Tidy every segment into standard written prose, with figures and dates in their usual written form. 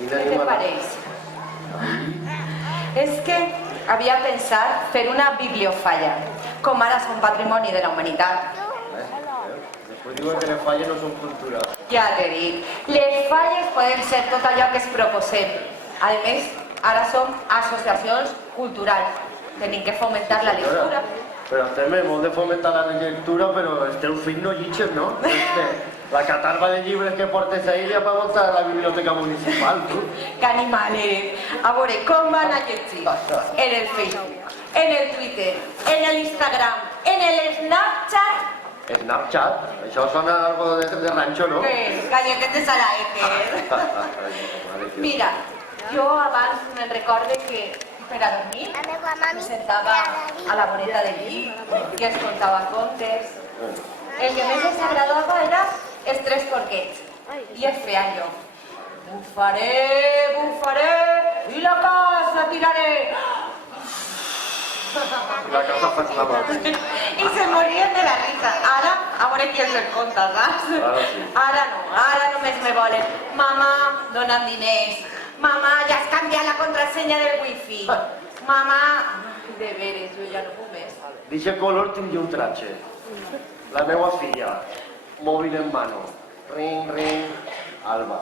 Què te pareix? És que havia pensat fer una bibliofalla, com ara són patrimoni de la humanitat. Després diuen que les falles no són cultura. Ja te dic, les falles poden ser tot allò que es proposem. A més, ara som associacions culturals. Tenim que fomentar la lectura. Però estem molt de fomentar la lectura, però els teus fills no llitgen, no? La catarba de llibres que portes ahí ja per muntar a la biblioteca municipal, tu. Que animal eres. A veure, com van a llegir? En el Facebook, en el Twitter, en el Instagram, en el Snapchat. Snapchat? Això sona algo de rancho, no? Galletes de salaete. Mira, jo abans me'n recorde que per a dormir em sentava a la voreta del llit i escoltava contes. El que més ens agradava era els tres porquets. I es feia allò. Bufaré, bufaré, i la casa tiraré. La casa pensava. I se morien de la risa. Ara, a veure qui els el conta, saps? Ara sí. Ara només me volen. Mamà, dona'm diners. Mamà, ja has canviat la contrasenya del wifi. Mamà, de veres, jo ja no puc més. Dice color tinc un traje. La meva filla, mòbil en mano. Ring, ring, Alba.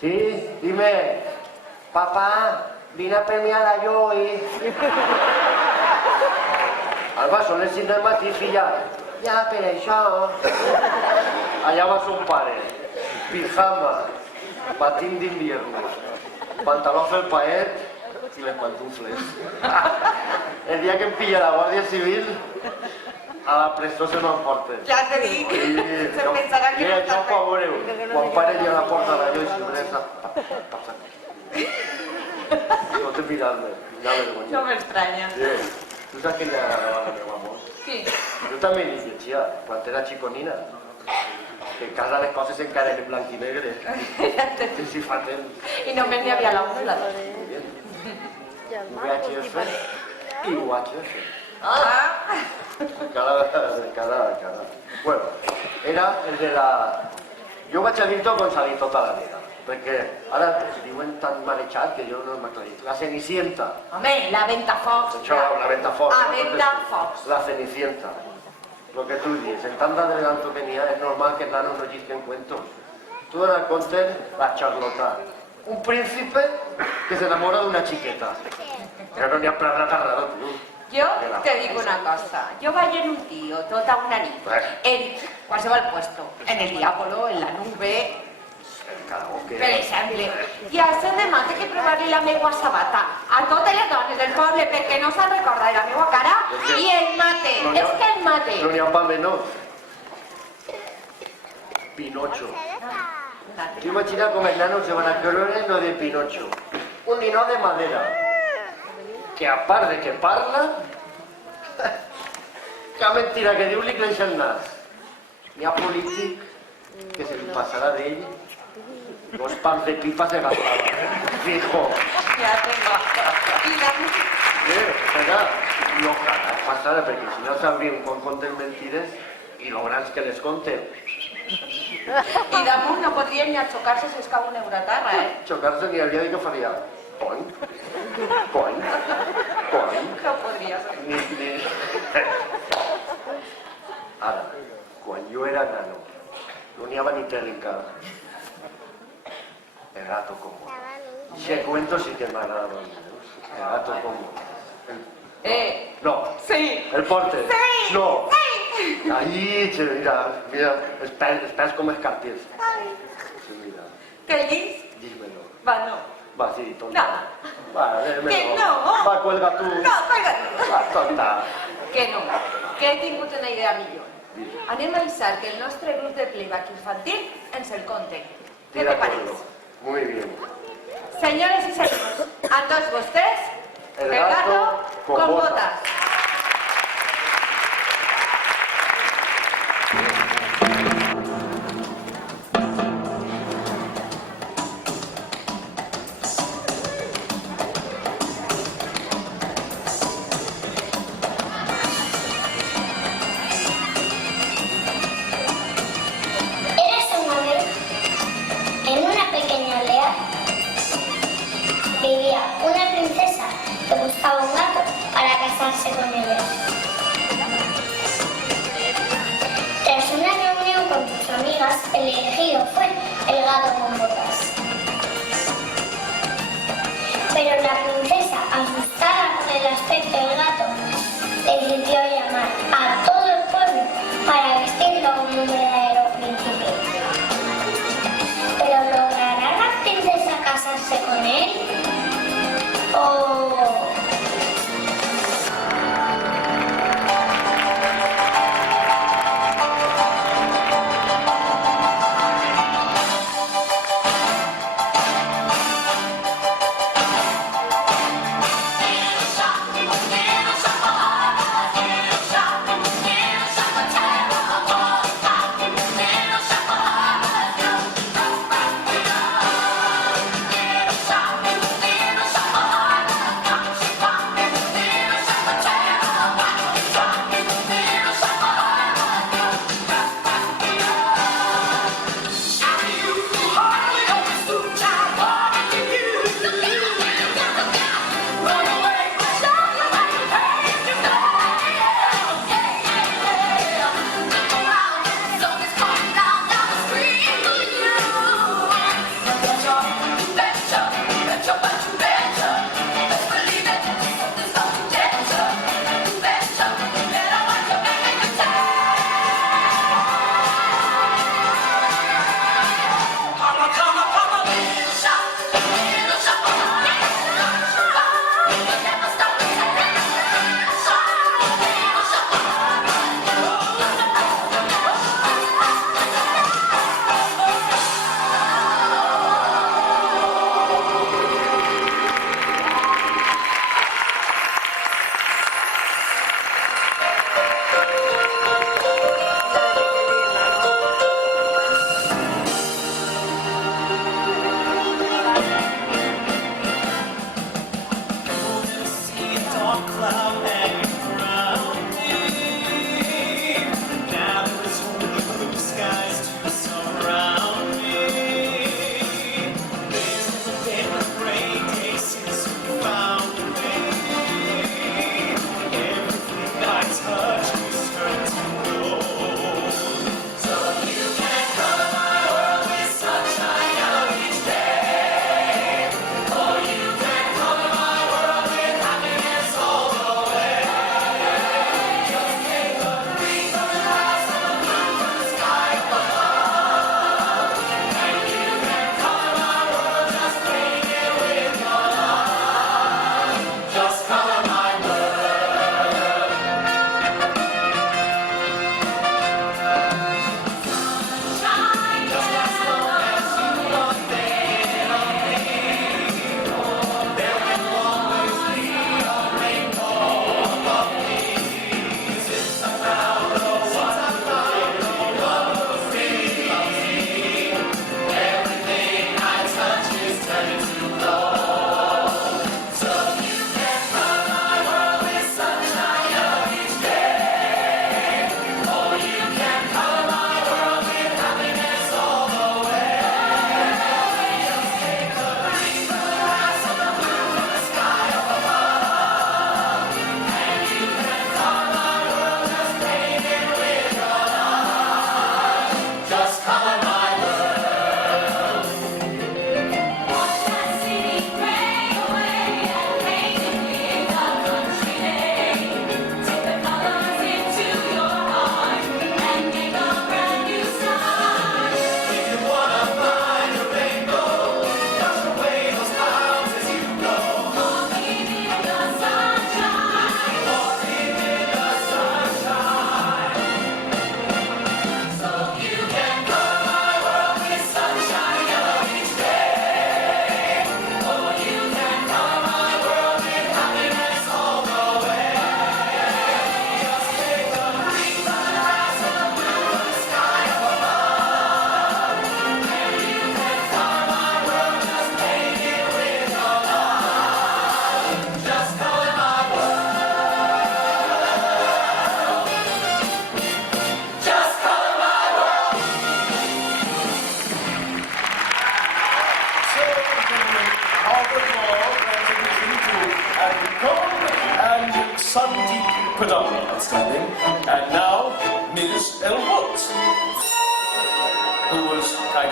Sí, dime. Papá, vine a premiar a Joey. Alba, són les 5 del matí, filla. Ja, per això. Allà va son pare. Pijama. Patín d'invierno. Pantaló felpaet i les pantufles. El dia que em pilla la Guàrdia Civil, a la presó se m'emporten. Ja te dic, se pensarà que no està bé. Mira, veureu, quan pare ja la porta a la Joy Cibresa. No te mirar-me, ja vergonya. No m'estranya. Tu saps que ella era la meva amor? Sí. Jo també li llegia, quan era xiconina. Que en casa les coses encara en blanc i negre. Que si fa temps. I només n'hi havia l'àmpula. VHF i UHF. Ah! Cada. Bueno, era el de la... Jo vaig a dir-t'ho com s'ha dit tota la vida. Perquè ara si diuen tan marejat que jo no m'aclarit. La Cenicienta. Home, la Ventafocs. Això, la Ventafocs. La Ventafocs. La Cenicienta. Lo que tú dices, en tant d'adelanto que n'hi ha, és normal que nanos no llisquen cuentos. Tu dones compte la Charlota. Un príncipe que se enamora d'una xiqueta. Però no n'hi ha per anar carrado, tu. Jo te dic una cosa, jo veient un tío tota una nit, en qualsevol puesto, en el Diablo, en la nube, per exemple, i això demà té que provar-li la meua sabata a totes les dones del poble perquè no se'n recorda de la meua cara i el mate, és que el mate. No n'hi ha pa menor. Pinocho. Tú imagina como el nano se van a creer lo de Pinocho. Un nino de madera. Que a part de que parla, que mentira que diu li creix el nas. N'hi ha polític que se li passarà d'ell 2 pams de pipa se gastava. Fijo. Ja tengo. Espera, no passarà perquè si no sabríem com conten mentides i lo grans que les conten. I damunt no podrien ni a xocar-se si es cau un euro a terra, Xocar-se ni hauria dit que faria. Coin. No podria ser. Ara, quan jo era nano, no n'hi havia ni tele en casa. El gato como. Ese cuento sí que m'agradava. El gato como. No. Sí. El porte. Sí. No. Sí. Ahí, mira, els pèls com escarpies. Mira. Que llis? Dímelo. Va, no. Va, sí, tonta. No. Va, démelo. Que no. Va, cuelga tu. No, cuelga tu. Va, tonta. Que no. Que he tingut una idea millor. Anem a avisar que el nostre grup de playback infantil ens el conte. Què te pareix? Muy bien. Senyores i senyors, a tots vostès, El gato con botas. Érase una vez, en una pequeña aldea,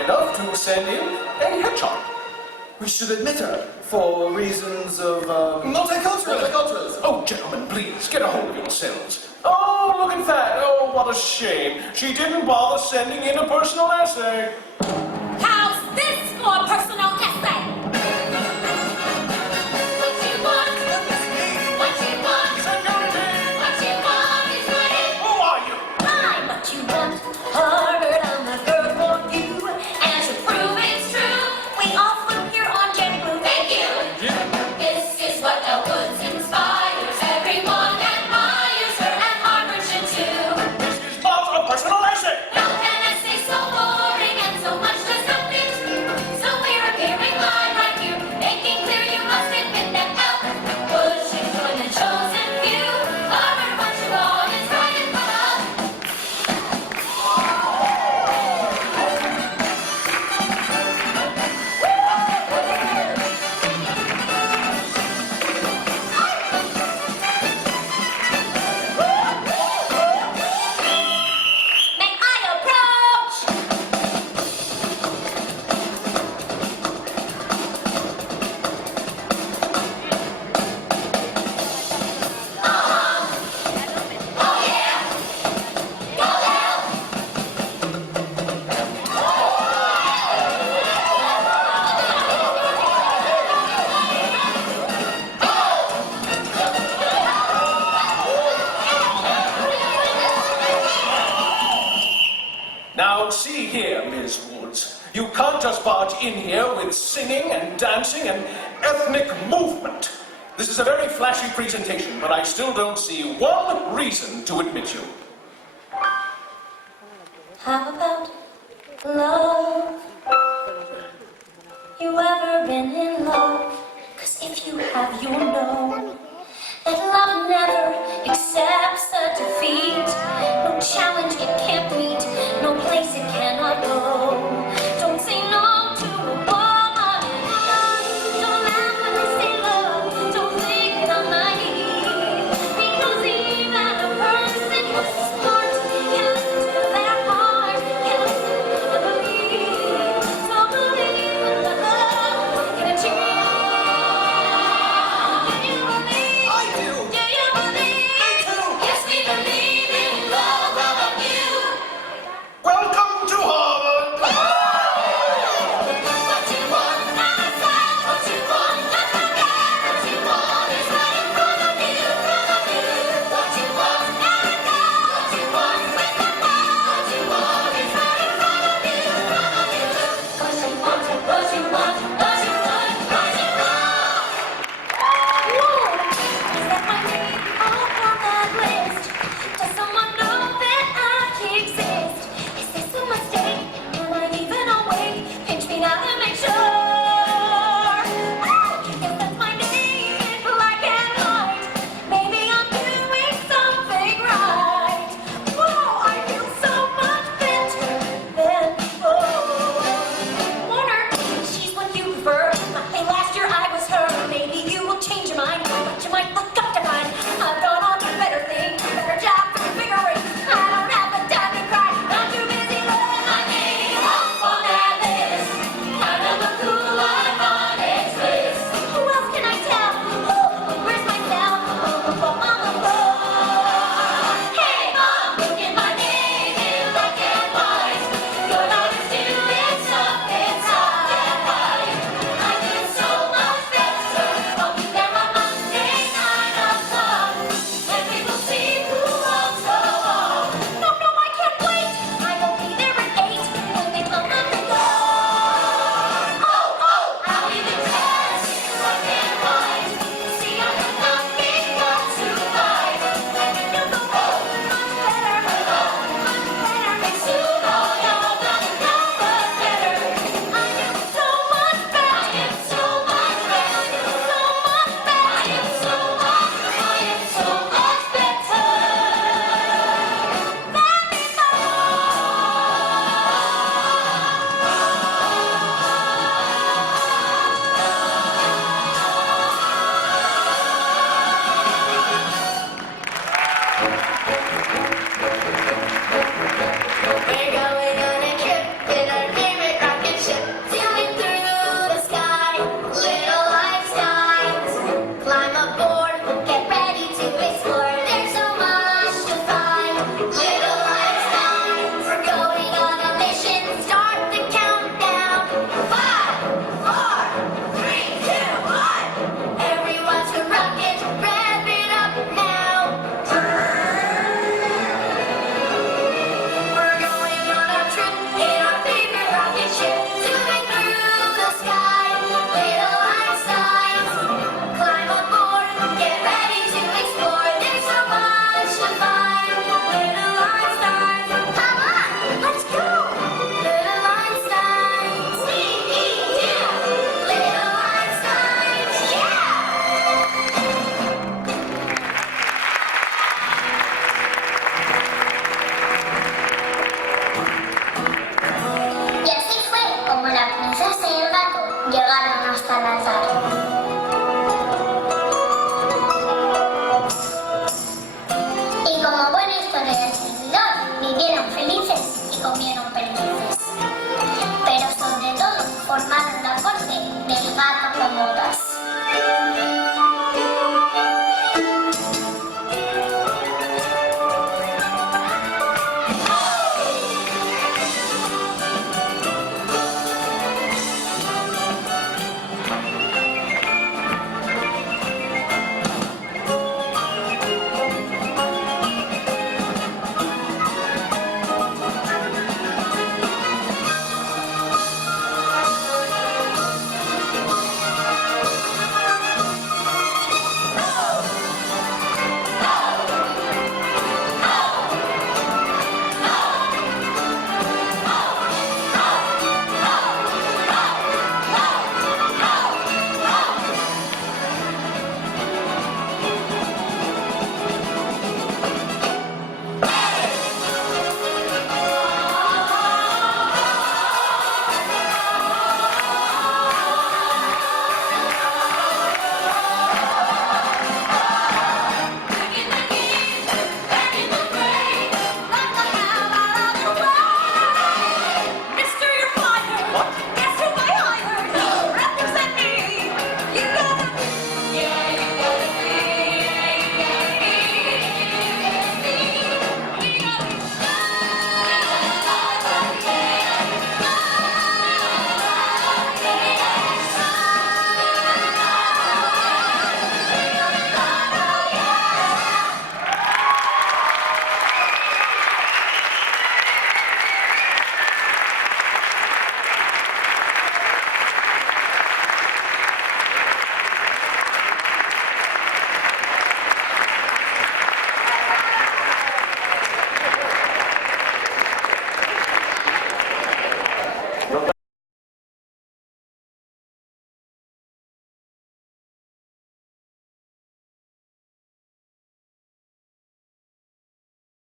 enough to send in a hedgehog. We should admit her for reasons of Multiculturalism. Oh, gentlemen, please, get a hold of yourselves. Oh, look at that. Oh, what a shame. She didn't bother sending in a personal essay. How's this for a personal essay? What you want? What you want? What you want is money. Who are you? I'm what you want. Harder on my girl for you. And to prove it's true, we all flip here on JetBlue. Thank you. This is what the woods inspires. Everyone admires her, and Harvard should too. This is not a personal essay. No, an essay so boring and so much does not fit. So we're appearing live right here, making clear you must admit that Elwood should join the chosen few. Harvard, what you want is right in front of. May I approach? Oh yeah! Go down! Now, see here, Ms. Woods. You can't just barge in here with singing and dancing and ethnic movement. This is a very flashy presentation, but I still don't see one reason to admit you. How about love? You ever been in love? 'Cause if you have, you'll know that love never accepts the defeat. No challenge it can't meet, no place it cannot go. Don't say no to a woman. Don't laugh when they say love. Don't think I'm naive. Because even a person who's smart can listen to their heart, can listen and believe. So believe in love, give it a chance. Do you believe? I do. Do you believe? Me too. Yes, we believe y comieron perdices. Pero sobre todo formaron la corte del gato